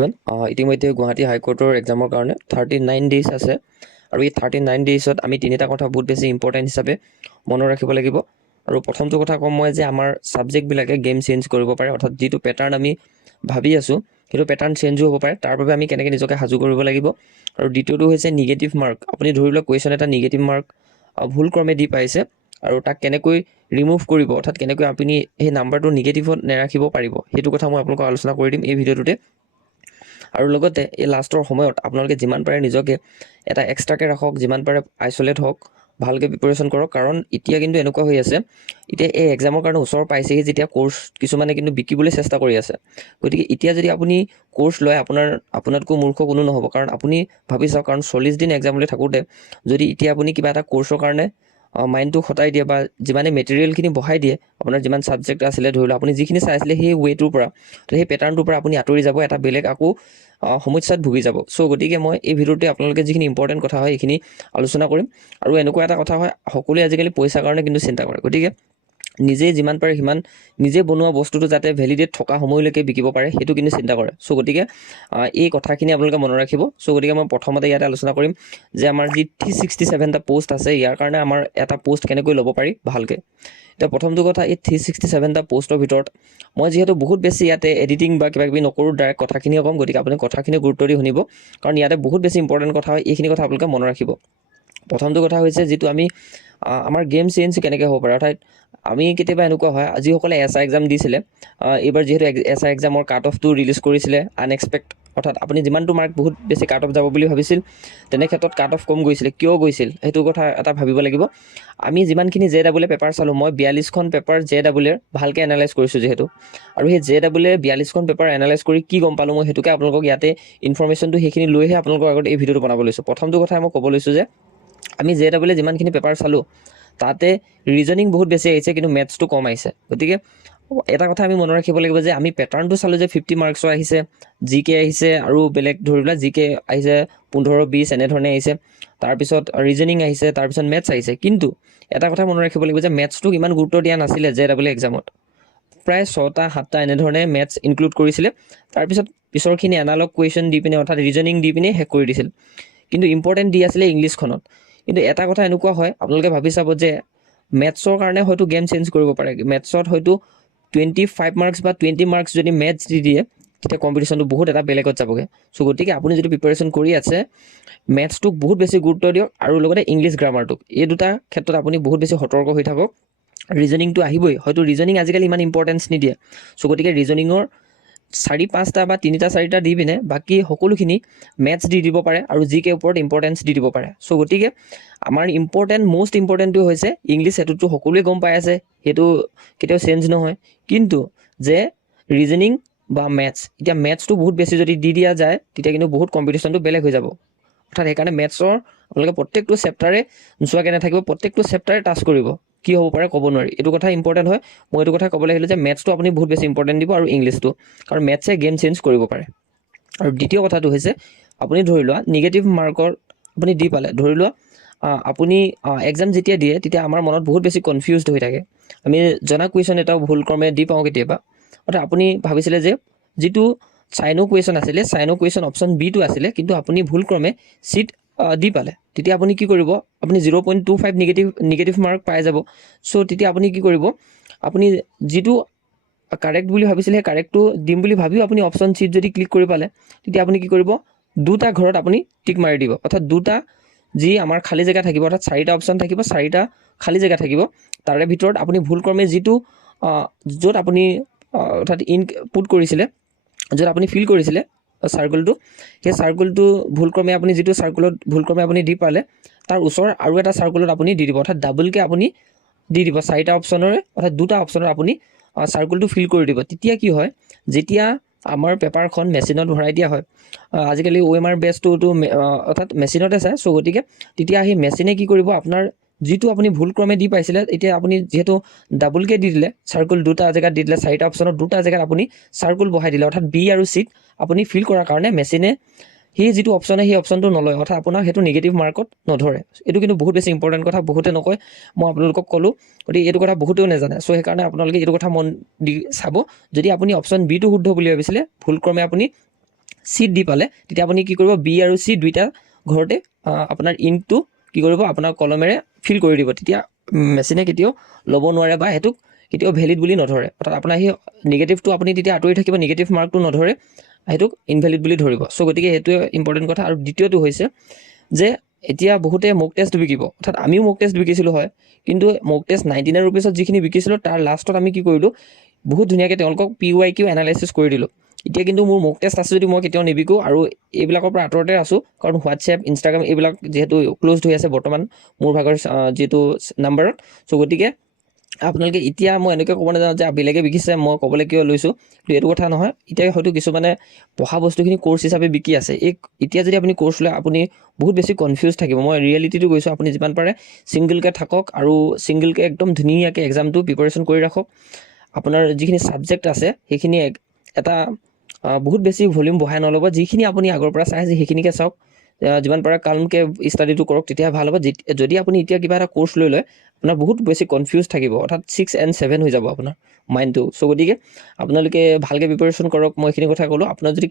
Everyone ইতিমধ্যে গুৱাহাটী হাইকোৰ্টৰ এক্সামৰ কাৰণে 39 days আছে আৰু এই 39 ডেইজত আমি তিনিটা কথা বহুত বেছি ইম্পৰ্টেণ্ট হিচাপে মনত ৰাখিব লাগিব আৰু প্ৰথমটো কথা ক'ম মই যে আমাৰ ছাবজেক্টবিলাকে গেম চেঞ্জ কৰিব পাৰে অৰ্থাৎ যিটো পেটাৰ্ণ আমি ভাবি আছোঁ সেইটো পেটাৰ্ণ চেঞ্জো হ'ব পাৰে তাৰ বাবে আমি কেনেকৈ নিজকে সাজু কৰিব লাগিব আৰু দ্বিতীয়টো হৈছে নিগেটিভ মাৰ্ক আপুনি ধৰি লওক কুৱেশ্যন এটা নিগেটিভ মাৰ্ক ভুল ক্ৰমে দি পাইছে আৰু তাক কেনেকৈ ৰিমুভ কৰিব অৰ্থাৎ কেনেকৈ আপুনি সেই নাম্বাৰটো নিগেটিভত নেৰাখিব পাৰিব সেইটো কথা মই আপোনালোকক আলোচনা কৰি দিম এই ভিডিঅ'টোতে আৰু লগতে এই লাষ্টৰ সময়ত আপোনালোকে যিমান পাৰে নিজকে এটা এক্সট্ৰাকৈ ৰাখক যিমান পাৰে আইচলেট হওক ভালকৈ প্ৰিপাৰেশ্যন কৰক কাৰণ এতিয়া কিন্তু এনেকুৱা হৈ আছে এতিয়া এই এক্সামৰ কাৰণে ওচৰ পাইছেহি যেতিয়া কোৰ্চ কিছুমানে কিন্তু বিকিবলৈ চেষ্টা কৰি আছে গতিকে এতিয়া যদি আপুনি কোৰ্চ লয় আপোনাতকৈ মূৰ্খ কোনো নহ'ব কাৰণ আপুনি ভাবি চাওক কাৰণ 40 দিন এক্সামলৈ থাকোঁতে যদি এতিয়া আপুনি কিবা এটা কোৰ্চৰ কাৰণে মাইণ্ডটো খটাই দিয়ে বা যিমানে মেটেৰিয়েলখিনি বঢ়াই দিয়ে আপোনাৰ যিমান ছাবজেক্ট আছিলে ধৰি লওক আপুনি যিখিনি চাই আছিলে সেই ৱেটোৰ পৰা তো সেই পেটাৰ্ণটোৰ পৰা আপুনি আঁতৰি যাব এটা বেলেগ আকৌ সমস্যাত ভুগি যাব চ' গতিকে মই এই ভিডিঅ'টোতে আপোনালোকে যিখিনি ইম্পৰ্টেণ্ট কথা হয় এইখিনি আলোচনা কৰিম আৰু এনেকুৱা এটা কথা হয় সকলোৱে আজিকালি পইচাৰ কাৰণে কিন্তু চিন্তা কৰে গতিকে নিজে যিমান পাৰে সিমান নিজে বনোৱা বস্তুটো যাতে ভেলিডেট থকা সময়লৈকে বিকিব পাৰে সেইটো কিন্তু চিন্তা কৰে চ' গতিকে এই কথাখিনি আপোনালোকে মনত ৰাখিব চ' গতিকে মই প্ৰথমতে ইয়াতে আলোচনা কৰিম যে আমাৰ যি 367টা পোষ্ট আছে ইয়াৰ কাৰণে আমাৰ এটা পোষ্ট কেনেকৈ ল'ব পাৰি ভালকৈ এতিয়া প্ৰথমটো কথা এই 367টা পোষ্টৰ ভিতৰত মই যিহেতু বহুত বেছি ইয়াতে এডিটিং বা কিবা কিবি নকৰোঁ ডাইৰেক্ট কথাখিনিয়ে ক'ম গতিকে আপুনি কথাখিনি গুৰুত্ব দি শুনিব কাৰণ ইয়াতে বহুত বেছি ইম্পৰ্টেণ্ট কথা হয় এইখিনি কথা আপোনালোকে মনত ৰাখিব প্ৰথমটো কথা হৈছে যিটো আমি আমাৰ গেম চেঞ্জ কেনেকৈ হ'ব পাৰে অৰ্থাৎ আমি কেতিয়াবা এনেকুৱা হয় যিসকলে এছআই এক্সাম দিছিলে এইবাৰ যিহেতু এছআই এক্সামৰ কাট অফটো ৰিলিজ কৰিছিলে আনএক্সপেক্ট অৰ্থাৎ আপুনি যিমানটো মাৰ্ক বহুত বেছি কাট অফ যাব বুলি ভাবিছিল তেনে ক্ষেত্ৰত কাট অফ কম গৈছিলে কিয় গৈছিল সেইটো কথা এটা ভাবিব লাগিব আমি যিমানখিনি JEE পেপাৰ চালোঁ মই 42খন পেপাৰ JEE ভালকৈ এনালাইজ কৰিছোঁ যিহেতু আৰু সেই JEE 42খন পেপাৰ এনালাইজ কৰি কি গম পালোঁ মই সেইটোকে আপোনালোকক ইয়াতে ইনফৰ্মেশ্যনটো সেইখিনি লৈহে আপোনালোকৰ আগত এই ভিডিঅ'টো বনাব লৈছোঁ প্ৰথমটো কথা মই ক'ব লৈছোঁ যে আমি JEE যিমানখিনি পেপাৰ চালোঁ তাতে ৰিজনিং বহুত বেছি আহিছে কিন্তু মেথছটো কম আহিছে গতিকে এটা কথা আমি মনত ৰাখিব লাগিব যে আমি পেটাৰ্ণটো চালোঁ যে 50 মাৰ্কছৰ আহিছে GK আহিছে আৰু বেলেগ ধৰি লোৱা GK আহিছে 15-20 এনেধৰণে আহিছে তাৰপিছত ৰিজনিং আহিছে তাৰপিছত মেথছ আহিছে কিন্তু এটা কথা মনত ৰাখিব লাগিব যে মেথছটোক ইমান গুৰুত্ব দিয়া নাছিলে JEE এক্সামত প্ৰায় 6টা-7টা এনেধৰণে মেথছ ইনক্লুড কৰিছিলে তাৰপিছত পিছৰখিনি এনালগ কুৱেশ্যন দি পিনে অৰ্থাৎ ৰিজনিং দি পিনে শেষ কৰি দিছিল কিন্তু ইম্পৰ্টেণ্ট দি আছিলে ইংলিছখনত কিন্তু এটা কথা এনেকুৱা হয় আপোনালোকে ভাবি চাব যে মেথছৰ কাৰণে হয়তো গেম চেঞ্জ কৰিব পাৰে মেথছত হয়তো 25 মাৰ্কছ বা 20 মাৰ্কছ যদি মেথছ দি দিয়ে তেতিয়া কম্পিটিশ্যনটো বহুত এটা বেলেগত যাবগৈ চ' গতিকে আপুনি যদি প্ৰিপাৰেশ্যন কৰি আছে মেথছটোক বহুত বেছি গুৰুত্ব দিয়ক আৰু লগতে ইংলিছ গ্ৰামাৰটোক এই দুটা ক্ষেত্ৰত আপুনি বহুত বেছি সতৰ্ক হৈ থাকক ৰিজনিংটো আহিবই হয়তো ৰিজনিং আজিকালি ইমান ইম্পৰ্টেঞ্চ নিদিয়ে চ' গতিকে ৰিজনিঙৰ 4-5টা বা 3টা-4টা দি পিনে বাকী সকলোখিনি মেথছ দি দিব পাৰে আৰু GK ওপৰত ইম্পৰ্টেঞ্চ দি দিব পাৰে চ' গতিকে আমাৰ মষ্ট ইম্পৰ্টেণ্টটো হৈছে ইংলিছ সেইটোতো সকলোৱে গম পাই আছে সেইটো কেতিয়াও চেঞ্জ নহয় কিন্তু যে ৰিজনিং বা মেথছ এতিয়া মেথছটো বহুত বেছি যদি দি দিয়া যায় তেতিয়া কিন্তু বহুত কম্পিটিশ্যনটো বেলেগ হৈ যাব অৰ্থাৎ সেইকাৰণে মেথছৰ আপোনালোকে প্ৰত্যেকটো চেপ্টাৰে নোচোৱাকৈ নাথাকিব প্ৰত্যেকটো চেপ্টাৰে টাচ কৰিব কি হ'ব পাৰে ক'ব নোৱাৰি এইটো কথা ইম্পৰ্টেণ্ট হয় মই এইটো কথা ক'বলৈ আহিলোঁ যে মেথছটো আপুনি বহুত বেছি ইম্পৰ্টেণ্ট দিব আৰু ইংলিছটো কাৰণ মেথছে গেম চেঞ্জ কৰিব পাৰে আৰু দ্বিতীয় কথাটো হৈছে আপুনি ধৰি লোৱা নিগেটিভ মাৰ্কৰ আপুনি দি পালে ধৰি লোৱা আপুনি এক্সাম যেতিয়া দিয়ে তেতিয়া আমাৰ মনত বহুত বেছি কনফিউজড হৈ থাকে আমি জনা কুৱেশ্যন এটাও ভুল ক্ৰমে দি পাওঁ কেতিয়াবা অৰ্থাৎ আপুনি ভাবিছিলে যে যিটো চাইনো কুৱেশ্যন আছিলে চাইনো কুৱেশ্যন অপশ্যন বিটো আছিলে কিন্তু আপুনি ভুল ক্ৰমে চিট দি পালে তেতিয়া আপুনি কি কৰিব আপুনি 0.25 নিগেটিভ মাৰ্ক পাই যাব চ' তেতিয়া আপুনি কি কৰিব আপুনি যিটো কাৰেক্ট বুলি ভাবিছিলে সেই কাৰেক্টটো দিম বুলি ভাবিও আপুনি অপশ্যন চিট যদি ক্লিক কৰি পালে তেতিয়া আপুনি কি কৰিব দুটা ঘৰত আপুনি টিক মাৰি দিব অৰ্থাৎ দুটা যি আমাৰ খালী জেগা থাকিব অৰ্থাৎ 4টা অপশ্যন থাকিব 4টা খালী জেগা থাকিব তাৰে ভিতৰত আপুনি ভুলক্ৰমে যিটো য'ত আপুনি অৰ্থাৎ ইনপুট কৰিছিলে য'ত আপুনি ফিল কৰিছিলে চাৰ্কলটো সেই চাৰ্কলটো ভুলক্ৰমে আপুনি যিটো চাৰ্কলত ভুলক্ৰমে আপুনি দি পালে তাৰ ওচৰ আৰু এটা চাৰ্কলত আপুনি দি দিব অৰ্থাৎ ডাবলকৈ আপুনি দি দিব 4টা অপশ্যনৰে অৰ্থাৎ দুটা অপশ্যনৰ আপুনি চাৰ্কলটো ফিল কৰি দিব তেতিয়া কি হয় যেতিয়া আমাৰ পেপাৰখন মেচিনত ভৰাই দিয়া হয় আজিকালি OMR বেছটোতো অৰ্থাৎ মেচিনতে চায় চ' গতিকে তেতিয়া সেই মেচিনে কি কৰিব আপোনাৰ যিটো আপুনি ভুলক্ৰমে দি পাইছিলে এতিয়া আপুনি যিহেতু ডাবলকৈ দি দিলে চাৰ্কল দুটা জেগাত দি দিলে 4টা অপশ্যনত দুটা জেগাত আপুনি চাৰ্কল বহাই দিলে অৰ্থাৎ বি আৰু চিত আপুনি ফিল কৰাৰ কাৰণে মেচিনে সেই যিটো অপশ্যনে সেই অপশ্যনটো নলয় অৰ্থাৎ আপোনাৰ সেইটো নিগেটিভ মাৰ্কত নধৰে এইটো কিন্তু বহুত বেছি ইম্পৰ্টেণ্ট কথা বহুতে নকয় মই আপোনালোকক ক'লোঁ গতিকে এইটো কথা বহুতেও নাজানে চ' সেইকাৰণে আপোনালোকে এইটো কথা মন দি চাব যদি আপুনি অপশ্যন বিটো শুদ্ধ বুলি ভাবিছিলে ভুলক্ৰমে আপুনি চিট দি পালে তেতিয়া আপুনি কি কৰিব বি আৰু চি দুইটা ঘৰতে আপোনাৰ ইংকটো কি কৰিব আপোনাৰ কলমেৰে ফিল কৰি দিব। তেতিয়া মেচিনে কেতিয়াও ল'ব নোৱাৰে বা সেইটোক কেতিয়াও ভেলিড বুলি নধৰে। অৰ্থাৎ আপোনাৰ সেই নিগেটিভটো আপুনি তেতিয়া আঁতৰি থাকিব, নিগেটিভ মাৰ্কটো নধৰে, সেইটোক ইনভেলিড বুলি ধৰিব। চ' গতিকে সেইটোৱে ইম্পৰ্টেণ্ট কথা। আৰু দ্বিতীয়টো হৈছে যে এতিয়া বহুতে মক টেষ্ট বিকিব, অৰ্থাৎ আমিও মক টেষ্ট বিকিছিলোঁ হয়, কিন্তু মক টেষ্ট 99 ৰুপিছত যিখিনি বিকিছিলোঁ তাৰ লাষ্টত আমি কি কৰিলোঁ, বহুত ধুনীয়াকৈ তেওঁলোকক PYQ এনালাইচিছ কৰি দিলোঁ। এতিয়া কিন্তু মোৰ মক টেষ্ট আছে যদি মই কেতিয়াও নিবিকোঁ আৰু এইবিলাকৰ পৰা আঁতৰতে আছোঁ, কাৰণ হোৱাটছএপ, ইনষ্টাগ্ৰাম এইবিলাক যিহেতু ক্ল'জড হৈ আছে বৰ্তমান মোৰ ভাগৰ যিটো নাম্বাৰত। চ' গতিকে আপোনালোকে এতিয়া মই এনেকৈ ক'ব নাযাওঁ যে বেলেগে বিকিছে মই ক'বলৈ কিয় লৈছোঁ, কিন্তু এইটো কথা নহয়। এতিয়া হয়তো কিছুমানে পঢ়া বস্তুখিনি কোৰ্চ হিচাপে বিকি আছে। এতিয়া যদি আপুনি কোৰ্চ লয় আপুনি বহুত বেছি কনফিউজ থাকিব। মই ৰিয়েলিটিটো কৈছোঁ, আপুনি যিমান পাৰে ছিংগলকৈ থাকক আৰু ছিংগলকৈ একদম ধুনীয়াকৈ এক্সামটো প্ৰিপাৰেশ্যন কৰি ৰাখক। আপোনাৰ যিখিনি ছাবজেক্ট আছে সেইখিনি এটা বহুত বেছি ভলিউম বঢ়াই নল'ব। যিখিনি আপুনি আগৰ পৰা চাই আছে সেইখিনিকে চাওক, যিমান পাৰে কালমকৈ ষ্টাডিটো কৰক, তেতিয়া ভাল হ'ব। যদি আপুনি এতিয়া কিবা এটা কোৰ্চ লৈ লয় আপোনাৰ বহুত বেছি কনফিউজ থাকিব, অৰ্থাৎ 6 and 7 হৈ যাব আপোনাৰ মাইণ্ডটো। চ' গতিকে আপোনালোকে ভালকৈ প্ৰিপাৰেশ্যন কৰক। মই এইখিনি কথা ক'লোঁ। আপোনাৰ যদি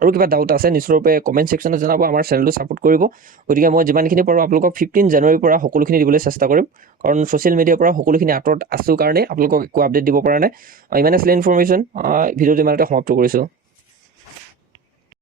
আৰু কিবা ডাউট আছে নিশ্চয়ৰূপে কমেণ্ট ছেকশ্যনত জনাব, আমাৰ চেনেলটো ছাপোৰ্ট কৰিব। গতিকে মই যিমানখিনি পাৰোঁ আপোনালোকক 15 জানুৱাৰীৰ পৰা সকলোখিনি দিবলৈ চেষ্টা কৰিম, কাৰণ ছ'চিয়েল মিডিয়াৰ পৰা সকলোখিনি আঁতৰত আছোঁ কাৰণে আপোনালোকক একো আপডেট দিব পৰা নাই। ইমানে আছিলে ইনফৰ্মেশ্যন। ভিডিঅ'টো ইমানতে সমাপ্ত কৰিছোঁ।